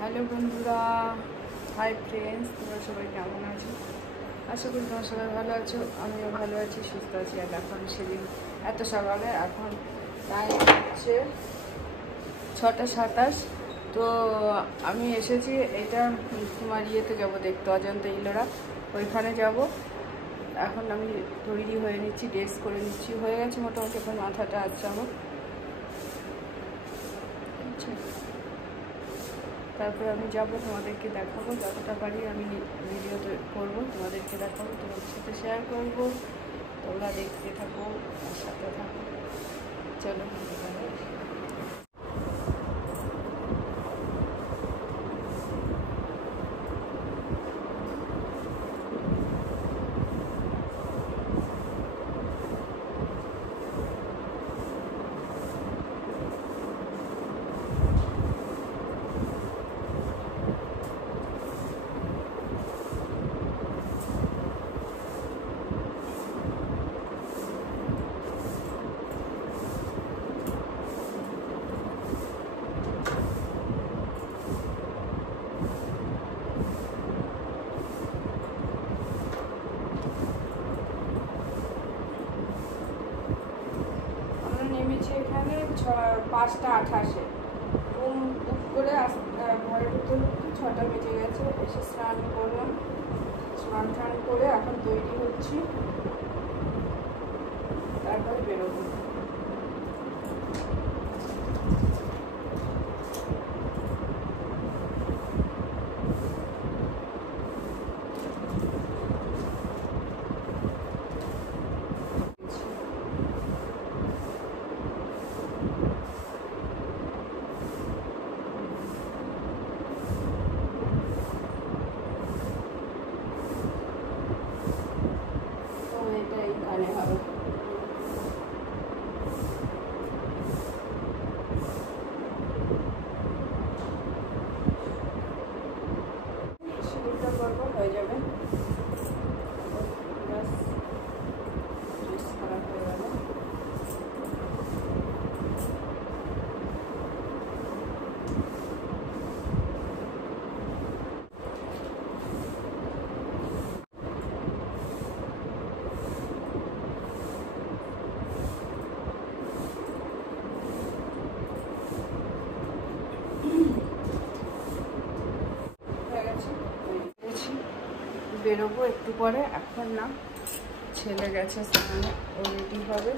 Hello বন্ধুরা, hi friends, তোমরা সবাই কেমন আছো? আশা করি তোমরা সবাই ভালো আছো। আমিও ভালো আছি, সুস্থ আছি। আর এখন সেদিন এত সকালে, এখন টাইম হচ্ছে 6টা 27। তো আমি এসেছি, এটা তোমার ইয়েতে যাবো দেখতে, অজন্তা ইলোরা, ওইখানে যাব। এখন আমি তৈরি হয়ে নিচ্ছি, ড্রেস করে নিচ্ছি, হয়ে গেছে মোটামুটি। এখন মাথাটা আচ্ছাবো, তারপরে আমি যাব, তোমাদেরকে দেখাবো, যতটা পারি আমি ভিডিও করবো, তোমাদেরকে দেখাবো, তোমাদের সাথে শেয়ার করবো। তোমরা দেখতে থাকো আর সাথে থাকো, চলো। নেমেছি এখানে 5টা 28-এ, রুম বুক করে ঘরে ঢুকতে ঢুকতে 6টা বেজে গেছে। এসে স্নান করলাম, স্নান টান করে এখন তৈরি হচ্ছি, তারপরে বেরোবো। সিঁদুরটা করবো, হয়ে যাবে। ব্যাস, ড্রেস খারাপ হয়ে গেল। বেরোবো একটু পরে, এখন না। ছেলে গেছে স্নানে, ও রেডি হবে।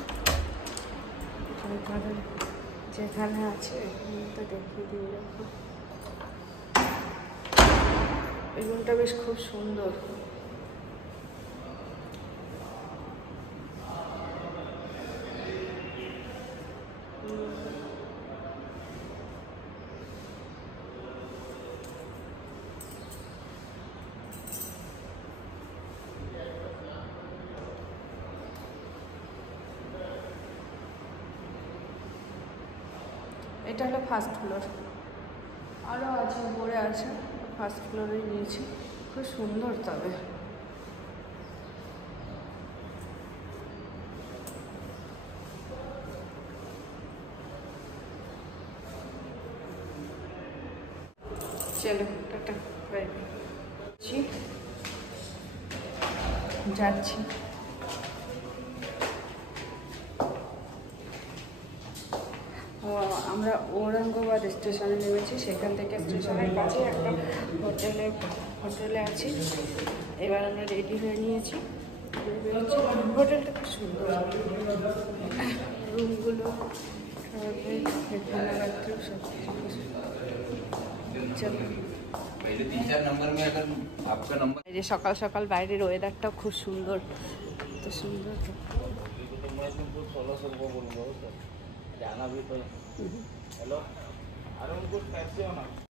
যেখানে আছে তো দেখিয়ে দিয়ে রাখবো। এই রুমটা বেশ খুব সুন্দর। এটা হলো ফার্স্ট ফ্লোর, আরও আছে উপরে আছে, ফার্স্ট ফ্লোরেই নিয়েছি। খুব সুন্দর, তবে চলো টাটা, বাই বাই। যাচ্ছি। আমরা ঔরঙ্গাবাদ স্টেশনে নেমেছি, সেখান থেকে স্টেশনের কাছে একটা হোটেলে আছি। এবার আমরা রেডি হয়ে নিয়েছি, হোটেলটা খুব সুন্দর, রুমগুলো, সব কিছু। সকাল সকাল বাইরের ওয়েদারটাও খুব সুন্দর, এত সুন্দর। जाना भी तो हेलो अरे उनको कैसे होना